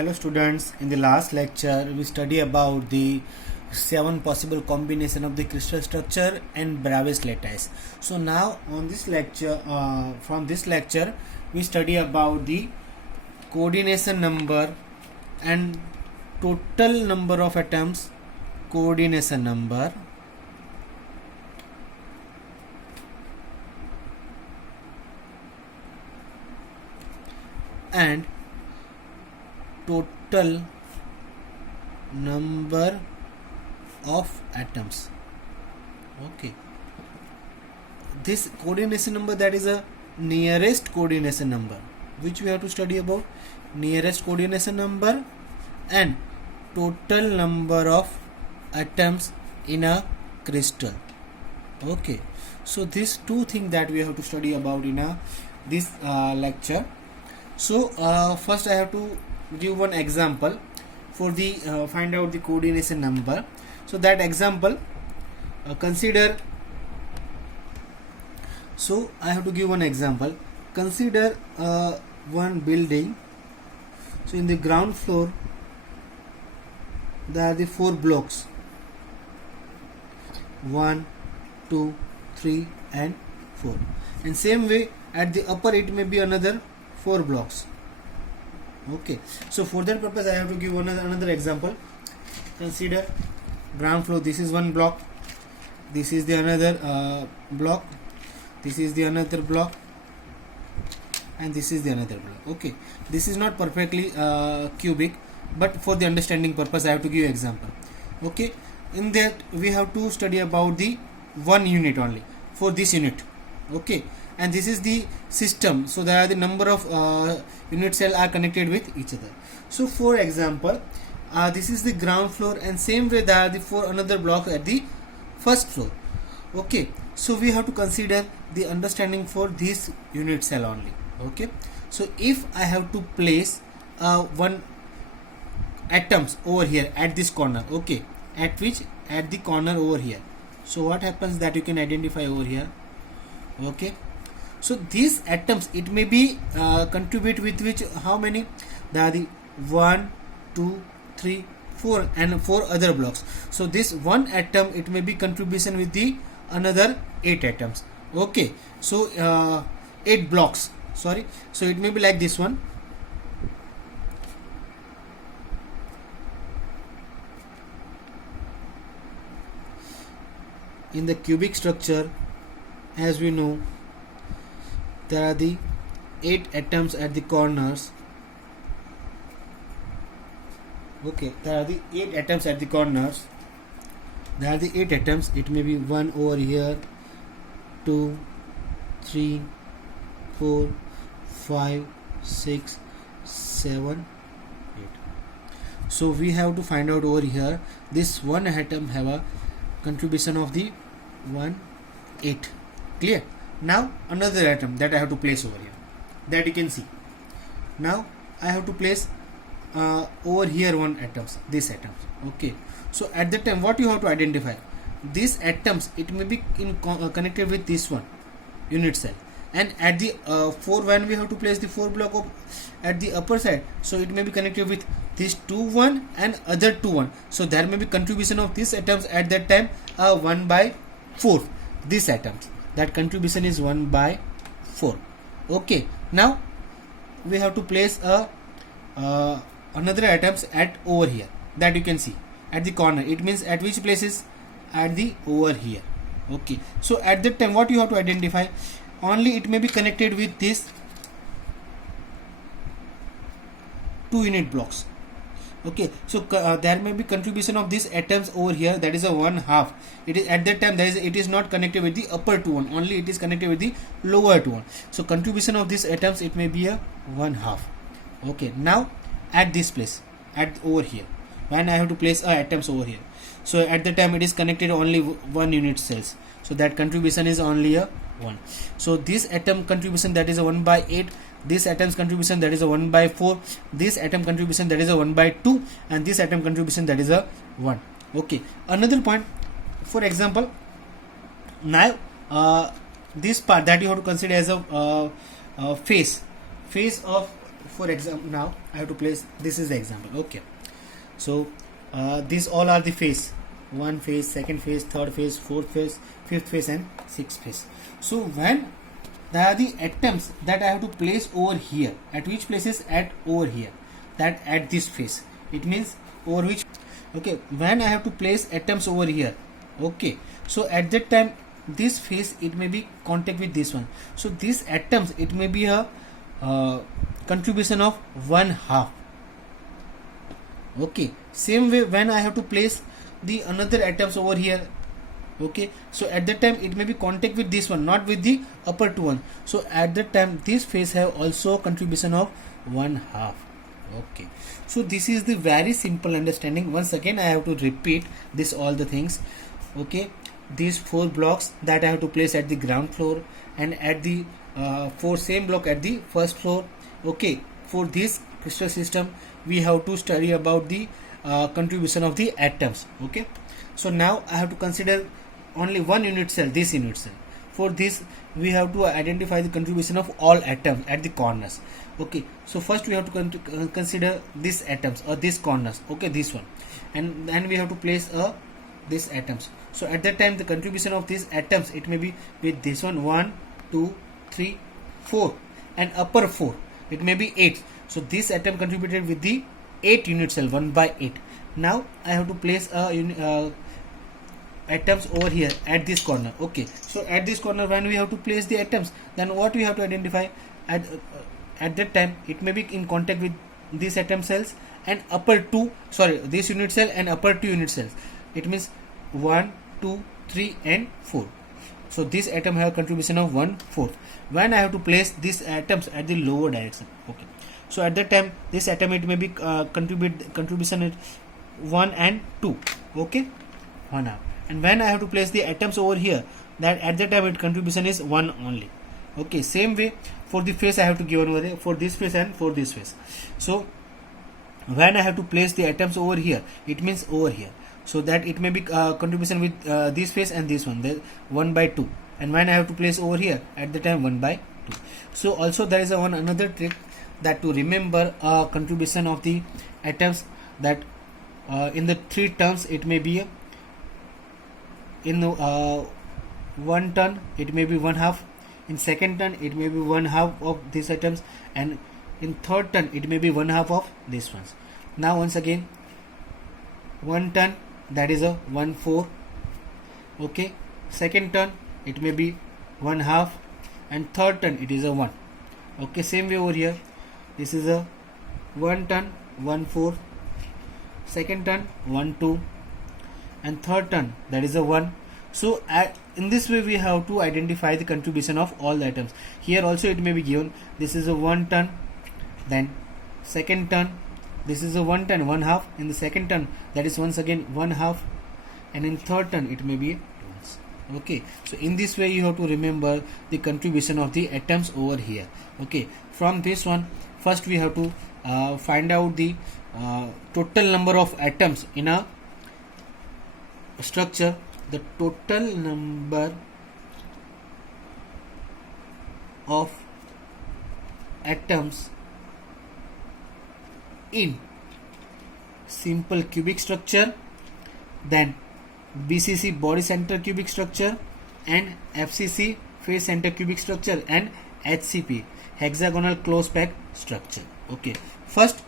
Hello students, in the last lecture we study about the 7 possible combination of the crystal structure and Bravais lattice. So now on this lecture, from this lecture we study about the coordination number and total number of atoms, coordination number and total number of atoms. Okay, this coordination number, that is a nearest coordination number, which we have to study about nearest coordination number and total number of atoms in a crystal. Okay, so these two things that we have to study about in this lecture. So first I have to give one example for the find out the coordination number. So that example, consider, so I have to give one example. Consider one building. So in the ground floor there are the 4 blocks, 1, 2, 3 and 4, and same way at the upper it may be another 4 blocks. Okay, so for that purpose I have to give another example. Consider ground floor, this is one block, this is the another block, this is the another block, and this is the another block. Okay, this is not perfectly cubic, but for the understanding purpose I have to give example. Okay, in that we have to study about the one unit only for this unit. Okay, and this is the system, so there are the number of unit cell are connected with each other. So for example, this is the ground floor, and same way there are the 4 another block at the first floor. Okay, so we have to consider the understanding for this unit cell only. Okay, so if I have to place one atoms over here at this corner, okay, at the corner over here, so what happens that you can identify over here. Okay, so these atoms, it may be contribute with which, how many, there are the 1, 2, 3, 4 and 4 other blocks. So this one atom, it may be contribution with the another 8 atoms. Okay, so 8 blocks, sorry, so it may be like this one. In the cubic structure, as we know, there are the 8 atoms at the corners. Okay, there are the 8 atoms at the corners. There are the 8 atoms. It may be 1 over here, 2, 3, 4, 5, 6, 7, 8. So we have to find out over here, this one atom have a contribution of the 1, 8. Clear? Now another atom that I have to place over here, that you can see. Now I have to place over here one atoms, these atoms. Okay, so at that time what you have to identify, these atoms, it may be connected with this one unit cell, and at the 4, when we have to place the 4 block of at the upper side, so it may be connected with this 2 1 and other 2 1. So there may be contribution of these atoms at that time 1 by 4. These atoms, that contribution is 1 by 4. Okay, now we have to place another atoms at over here, that you can see at the corner. It means at which places, at the over here. Okay, so at that time what you have to identify, only it may be connected with this 2 unit blocks. Okay, so there may be contribution of these atoms over here, that is a 1/2. It is at that time it is not connected with the upper 2 1, only it is connected with the lower 2 1. So contribution of these atoms, it may be a 1/2. Okay, now at this place, at over here, when I have to place atoms over here, so at the time it is connected only 1 unit cells, so that contribution is only a 1. So this atom contribution, that is a 1 by 8. This atom's contribution, that is a 1 by 4. This atom contribution, that is a 1 by 2, and this atom contribution, that is a 1. Okay, another point, for example, now this part that you have to consider as a face of, for example, now I have to place, this is the example. Okay, so these all are the phase, one phase, second phase, third phase, fourth phase, fifth phase and sixth phase. So when there are the atoms that I have to place over here, at which places? At over here, that at this phase, it means over which, okay, when I have to place atoms over here, okay, so at that time this phase it may be contact with this one, so these atoms it may be a contribution of 1/2. Okay, same way when I have to place the another atoms over here, okay, so at that time it may be contact with this one, not with the upper two one, so at that time this phase have also contribution of 1/2. Okay, so this is the very simple understanding. Once again I have to repeat this all the things. Okay, these 4 blocks that I have to place at the ground floor, and at the 4 same block at the first floor. Okay, for this crystal system we have to study about the contribution of the atoms. Okay, so now I have to consider only one unit cell, this unit cell. For this we have to identify the contribution of all atoms at the corners. Okay, so first we have to consider these atoms or these corners. Okay, this one, and then we have to place these atoms. So at that time the contribution of these atoms it may be with this one, 1 2 3 4, and upper 4 it may be 8. So this atom contributed with the 8 unit cell, 1/8. Now I have to place atoms over here at this corner. Okay, so at this corner when we have to place the atoms, then what we have to identify at that time it may be in contact with these atom cells and upper 2, sorry, this unit cell and upper 2 unit cells. It means 1 2 3 and 4. So this atom have contribution of 1/4. When I have to place these atoms at the lower direction, okay, so at that time this atom it may be contribution is 1 and 2. Okay, 1/2. And when I have to place the atoms over here, that at that time its contribution is 1 only. Okay, same way for the phase I have to give over there, for this phase and for this phase. So when I have to place the atoms over here, it means over here, so that it may be contribution with this phase and this one, 1/2. And when I have to place over here, at the time 1/2. So also there is another trick, that to remember contribution of the atoms, that in the 3 terms it may be in 1 turn it may be 1/2, in second turn it may be 1/2 of these atoms, and in third turn it may be 1/2 of these ones. Now once again, 1 turn that is a 1/4. Okay, second turn it may be 1/2, and third turn it is a 1. Okay, same way over here, this is a 1 turn 1/4, second turn 1/2, and third turn that is a 1. So in this way we have to identify the contribution of all the atoms. Here also it may be given, this is a 1 turn, then second turn this is a 1 turn 1/2, in the second turn that is once again 1/2, and in third turn it may be once. Okay, so in this way you have to remember the contribution of the atoms over here. Okay, from this one first we have to find out the total number of atoms in a structure. The total number of atoms in simple cubic structure, then BCC body center cubic structure, and FCC face center cubic structure, and HCP hexagonal close pack structure. Okay, first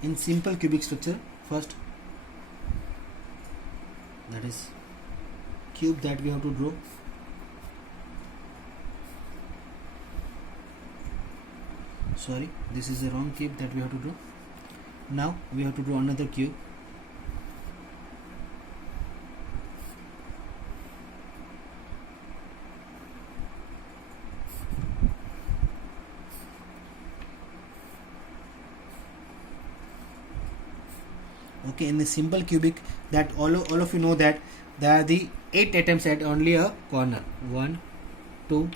in simple cubic structure, first that is cube that we have to draw. Sorry, this is the wrong cube that we have to draw. Now we have to draw another cube. Okay, in the simple cubic, that all of you know that there are the 8 atoms at only a corner. 1 2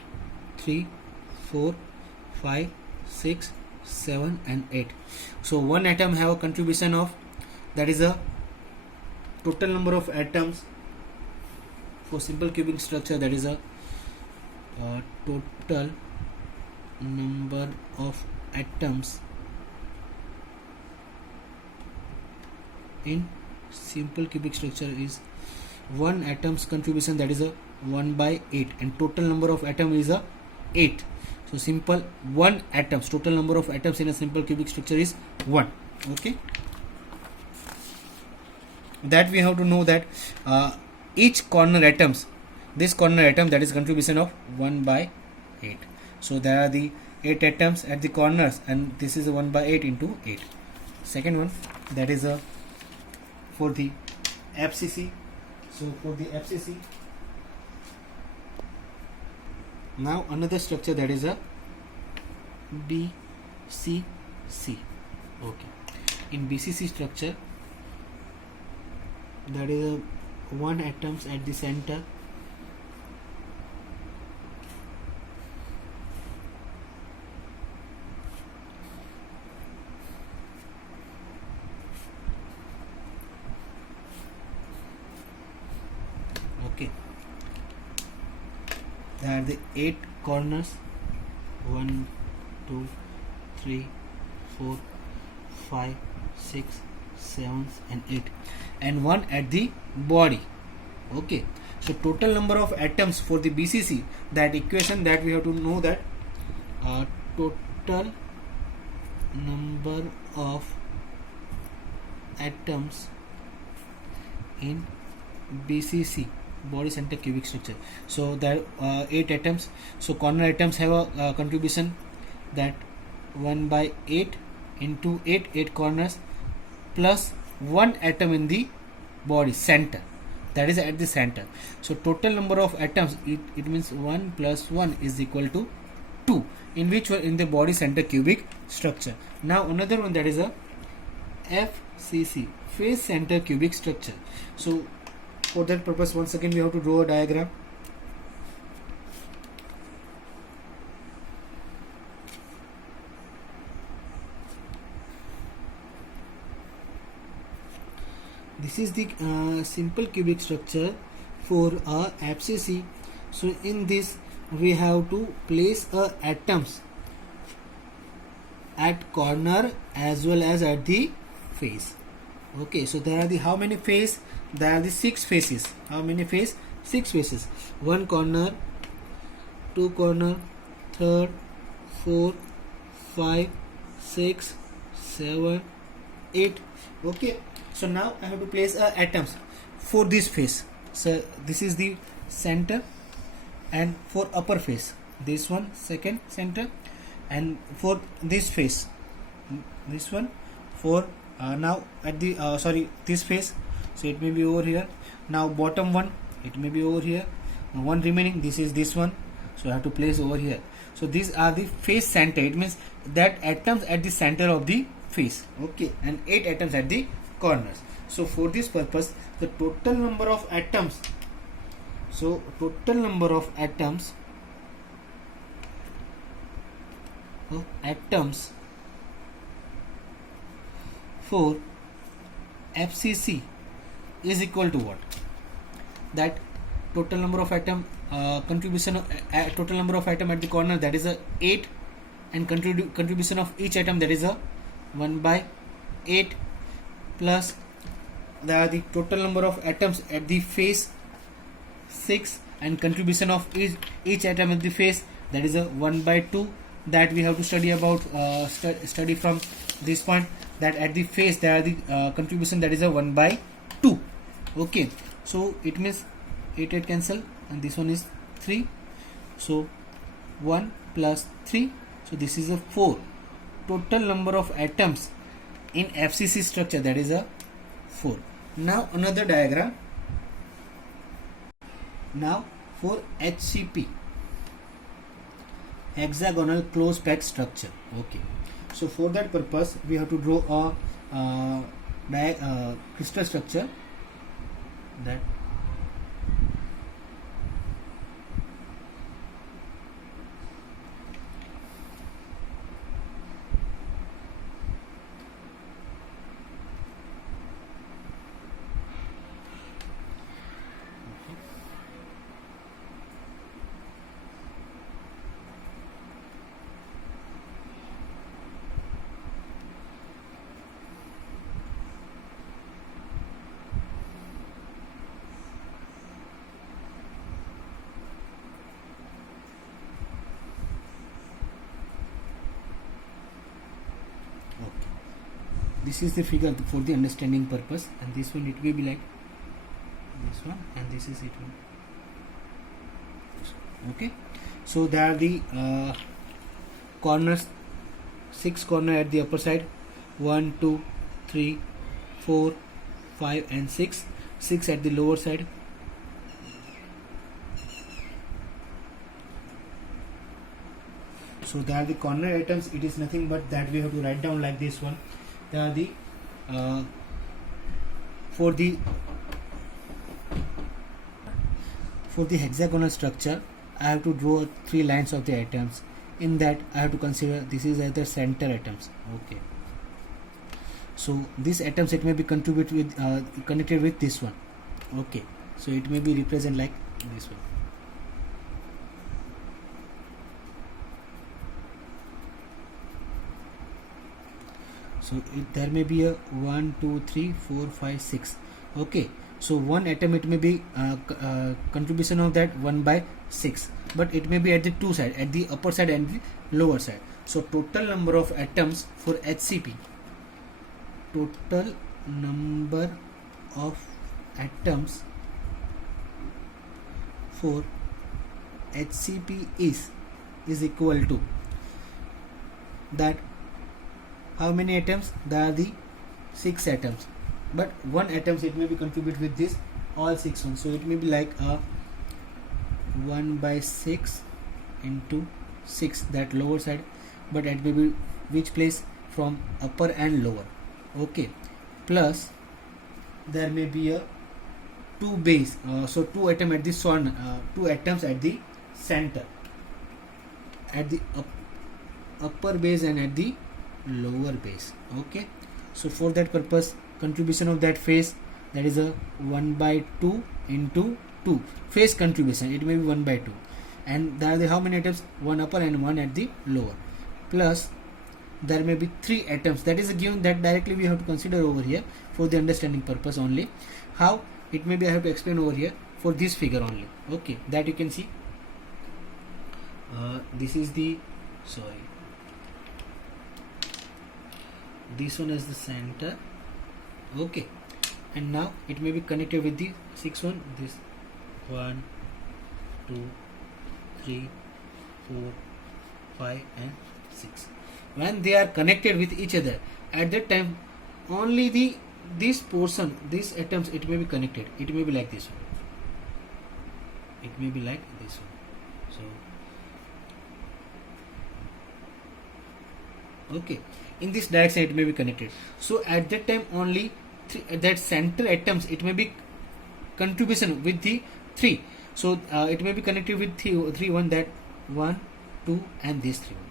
3 4 5 6 7 and 8. So one atom have a contribution of, that is a total number of atoms for simple cubic structure, that is a total number of atoms in simple cubic structure is one atom's contribution, that is a 1 by 8, and total number of atom is a 8. So simple one atoms, total number of atoms in a simple cubic structure is 1. Okay, that we have to know that each corner atoms, this corner atom, that is contribution of 1 by 8. So there are the 8 atoms at the corners, and this is 1 by 8 into 8. Second one, that is a for the FCC. So for the FCC, now another structure, that is a BCC. Okay, in BCC structure, that is a one atoms at the center, okay. There are the 8 corners, 1 2 3 4 5 6 7 and 8, and 1 at the body. Okay, so total number of atoms for the BCC, that equation that we have to know, that total number of atoms in BCC, body center cubic structure. So there are 8 atoms. So corner atoms have a contribution, that 1 by 8 into 8 corners plus 1 atom in the body center, that is at the center. So total number of atoms, it means 1 plus 1 is equal to 2, in which one, in the body center cubic structure. Now another one, that is a FCC, face center cubic structure. So for that purpose, once again we have to draw a diagram. This is the simple cubic structure for a FCC. So in this we have to place atoms at corner as well as at the face. Okay, so there are the how many face? There are the 6 faces. How many face? 6 faces. 1 corner, 2 corner, 3rd, 4th, 5, 6, 7, 8. Okay, so now I have to place atoms for this face. So this is the center, and for upper face, this one second center, and for this face, this one for now at the this face. So it may be over here. Now bottom one, it may be over here. One remaining, this is this one, so I have to place over here. So these are the face center. It means that atoms at the center of the face. Okay, and 8 atoms at the corners. So for this purpose, the total number of atoms, so total number of atoms for FCC is equal to what? That total number of atom contribution of total number of atom at the corner, that is a 8, and contribution of each atom, that is a 1 by 8, plus the total number of atoms at the face 6, and contribution of each atom at the face, that is a 1 by 2. That we have to study about study from this point, that at the face there are the contribution, that is a 1 by 2. Okay, so it means 8 cancel, and this one is 3, so 1 plus 3, so this is a 4. Total number of atoms in FCC structure, that is a 4. Now another diagram. Now for HCP, hexagonal close packed structure. Okay, so for that purpose we have to draw a crystal structure, that this is the figure for the understanding purpose, and this one it will be like this one, and this is it one. Okay, so there are the corners, 6 corner at the upper side, 1 2 3 4 5 and 6 at the lower side. So there are the corner items. It is nothing but that we have to write down like this one. There are the for the hexagonal structure, I have to draw 3 lines of the atoms. In that I have to consider this is either center atoms. Okay, so these atoms, it may be connected with this one. Okay, so it may be represent like this one. So there may be a 1 2 3 4 5 6. Okay, so one atom, it may be contribution of that 1 by 6, but it may be at the 2 side, at the upper side and the lower side. So total number of atoms for HCP, total number of atoms for HCP is equal to that. How many atoms? There are the 6 atoms, but one atoms, it may be contribute with this all 6 ones. So it may be like a 1 by 6 into 6, that lower side, but it may be which place? From upper and lower. Okay, plus there may be a 2 base, so 2 atom at the 2 atoms at the center, at the upper base and at the lower base. Okay, so for that purpose, contribution of that phase, that is a 1 by 2 into 2 phase contribution, it may be 1 by 2, and there are the how many atoms? 1 upper and 1 at the lower, plus there may be 3 atoms. That is a given, that directly we have to consider over here for the understanding purpose only. How it may be, I have to explain over here for this figure only. Okay, that you can see. This is the this one is the center. Okay, and now it may be connected with the 6 one. This 1 2 3 4 5 and 6. When they are connected with each other, at that time only this portion, these atoms, it may be connected. It may be like this one, it may be like this one. So okay, in this direction it may be connected. So at that time only that center atoms, it may be contribution with the 3. So it may be connected with 3 1, that 1 2 and this 3 1.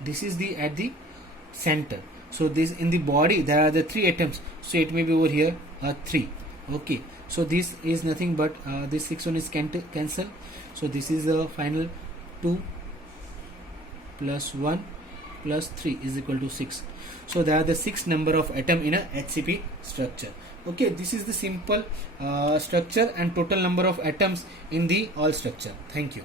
This is the at the center. So this in the body there are the 3 atoms, so it may be over here 3. Okay, so this is nothing but this 6 one is cancel. So this is the final 2 plus 1 plus 3 is equal to 6. So there are the 6 number of atom in a HCP structure. Okay, this is the simple structure and total number of atoms in the all structure. Thank you.